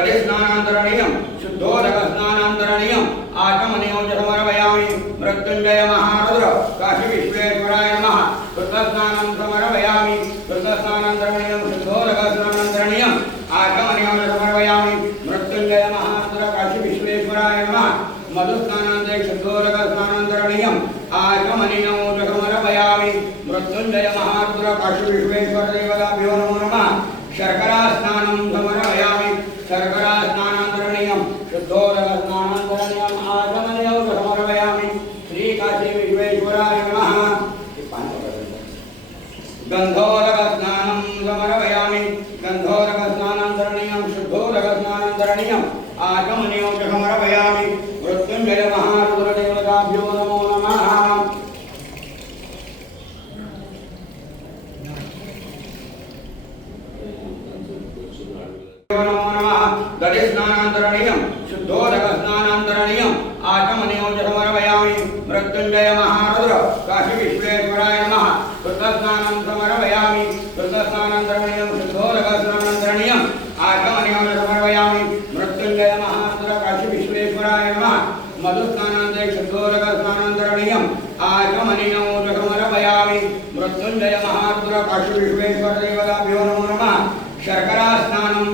दधिस्नानान्तरणीयं शुद्धोदकस्नानान्तरणीयं आचमनीयं च समर्पयामि। मृत्युञ्जय महारुद्र काशी विश्वेश्वराय नमः। कृतस्नानं समर्पयामि। कृतस्नानान्तरणीयं शुद्धोदकस्नानान्तरणीयं आचमनीयं च समर्पयामि। मृत्युञ्जय महारुद्र काशी विश्वेश्वराय नमः। मधुस्नानान्ते शुद्धोदकस्नानान्तरणीयं आचमनीयं च समर्पयामि। मृत्युञ्जय महारुद्र काशी विश्वेश्वरदेवताभ्यो नमो नमः। शर्करा स्नानं समर्पयामि। शर्करा स्नानान्तरणीयं शुद्धोदकस्नानान्तरणीयं आचमनीयं च समर्पयामि। श्री काशी विश्वेश्वराय नमः। गन्धोदकस्नानं समर्पयामि। गन्धोदकस्नानान्तरणीयं शुद्धोदकस्नानान्तरणीयं आचमनीयं च समर्पयामि। मृत्युञ्जय महारुद्रदेवताभ्यो नमो नमः। नमो नमः। दधिस्नानान्तरणीयं शुद्धोदकस्नानान्तरणीयं आचमनीयं च समर्पयामि। मृत्युञ्जय महारुद्र काशी विश्वेश्वराय नमः। कृतस्नानं समर्पयामि। कृतस्नानान्तरणीयं शुद्धोदकस्नानान्तरणीयं आचमनीयं च समर्पयामि। मृत्युञ्जय महारुद्र काशी विश्वेश्वराय नमः। मधुस्नानान्ते शुद्धोदकस्नानान्तरणीयं आचमनीयं च समर्पयामि। मृत्युञ्जय महारुद्र काशी विश्वेश्वरदेवताभ्यो नमो नमः। शर्करा स्नानं